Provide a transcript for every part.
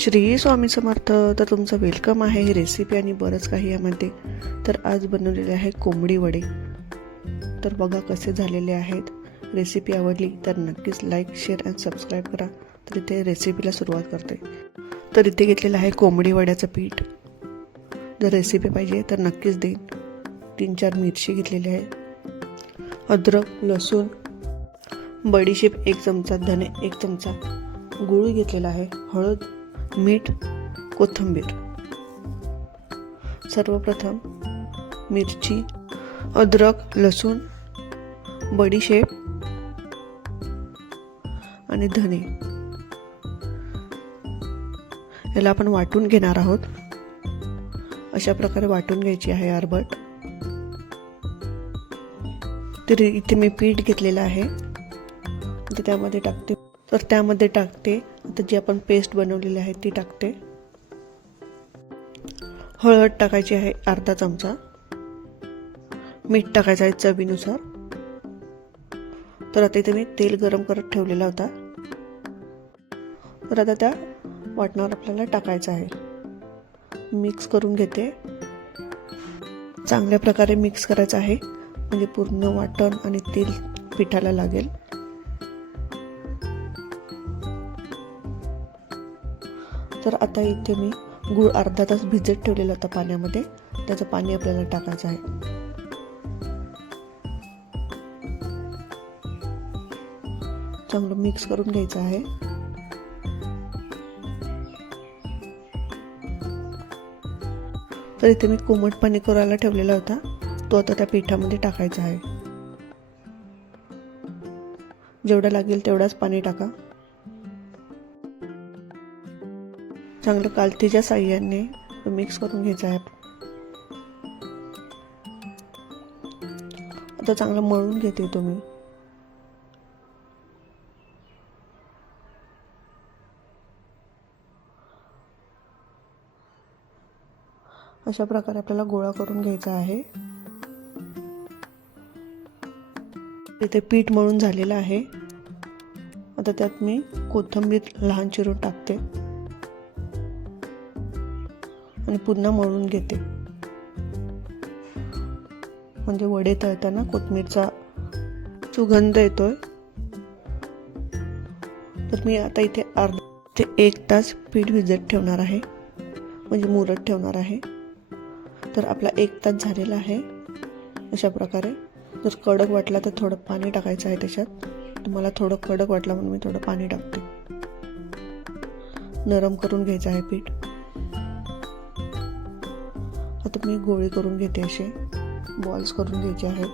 श्री स्वामी समर्थ. तर तुमचं वेलकम आहे ही रेसिपी आणि बरंच काही यामध्ये. तर आज बनवलेले आहे कोंबडी वडे. तर बघा कसे झालेले आहेत. रेसिपी आवडली तर नक्कीच लाईक, शेअर आणि सबस्क्राईब करा. तर इथे रेसिपीला सुरुवात करते. तर इथे घेतलेलं आहे कोंबडी वड्याचं पीठ. जर रेसिपी पाहिजे तर नक्कीच देईन. 3-4 मिरची घेतलेली आहे, अद्रक, लसूण, बडीशेप 1 चमचा, धने 1 चमचा, गूळ घेतलेला आहे, हळद, मीठ, कोथिंबीर. सर्वप्रथम मिरची, अद्रक, लसूण, बडीशेप आणि धने याला आपण वाटून घेणार आहोत. अशा प्रकारे वाटून घ्यायची आहे आरबट. तर इथे मी पीठ घेतलेलं आहे, तर त्यामध्ये टाकते. आता जी आपण पेस्ट बनवलेली आहे ती टाकते. हळद टाकायची आहे अर्धा चमचा, मीठ टाकायचं आहे चवीनुसार. तर आता इथे मी तेल गरम करत ठेवलेला होता. तर आता त्या वाटणावर आपल्याला टाकायचं आहे. मिक्स करून घेते. चांगल्या प्रकारे मिक्स करायचं आहे, म्हणजे पूर्ण वाटण आणि तेल पिठाला लागेल. तर आता इथे मी गूळ अर्धा तास भिजत ठेवलेला होता पाण्यामध्ये. त्याचं पाणी आपल्याला टाकायचं आहे. चांगलं मिक्स करून घ्यायचं आहे. तर इथे मी कोमट पाणी करायला ठेवलेला होता, तो आता त्या पिठामध्ये टाकायचा आहे. जेवढं लागेल तेवढाच पाणी टाका. चांगलं कालथीच्या साह्याने मिक्स करून घ्यायचं आहे. आता चांगलं मळून घेते तुम्ही. अशा प्रकारे आपल्याला गोळा करून घ्यायचा आहे. इथे पीठ मळून झालेलं आहे. आता त्यात मी कोथिंबीर लहान चिरून टाकते आणि पुन्हा मळून घेते. म्हणजे वडे तळताना कोथिंबीरचा सुगंध येतोय. तर मी आता इथे अर्धा ते 1 तास पीठ भिजत ठेवणार आहे, म्हणजे मुरत ठेवणार आहे. तर आपला 1 तास झालेला आहे. अशा प्रकारे जर कडक वाटला तर थोडं पाणी टाकायचं आहे त्याच्यात. मला थोडं कडक वाटलं म्हणून मी थोडं पाणी टाकते. नरम करून घ्यायचं आहे पीठ. आता मी गोळे करून घेते. असे बॉल्स करून घ्यायचे आहेत.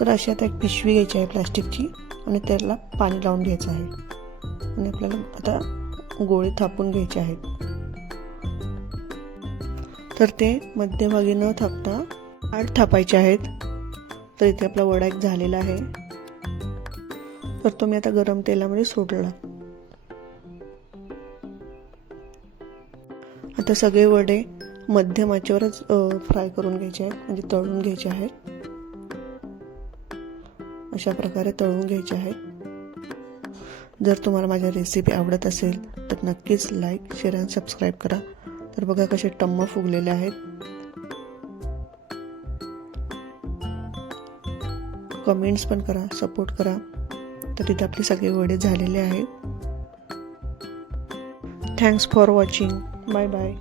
तर अशी आता एक पिशवी घ्यायची आहे प्लास्टिकची आणि त्याला पाणी लावून घ्यायचं आहे. आणि आपल्याला आता गोळे थापून घ्यायचे आहेत. तर ते मध्यभागी न थापता आड थापायचे आहेत. तर इथे आपला वडा एक झालेला आहे. तर तो मी आता गरम तेलामध्ये सोडला. आता सगळे वडे मध्यम आचेवरच फ्राय करून घ्यायचे आहेत, म्हणजे तळून घ्यायचे आहेत. अशा प्रकारे तळून घ्यायचे आहेत. जर तुम्हाला माझ्या रेसिपी आवडत असेल तर नक्कीच लाईक, शेअर आणि सबस्क्राईब करा. तर बघा कसे टम्म फुगलेले आहेत. कमेंट्स पण करा, सपोर्ट करा. तर तिथे आपले सगळे वडे झालेले आहेत. Thanks for watching. Bye bye.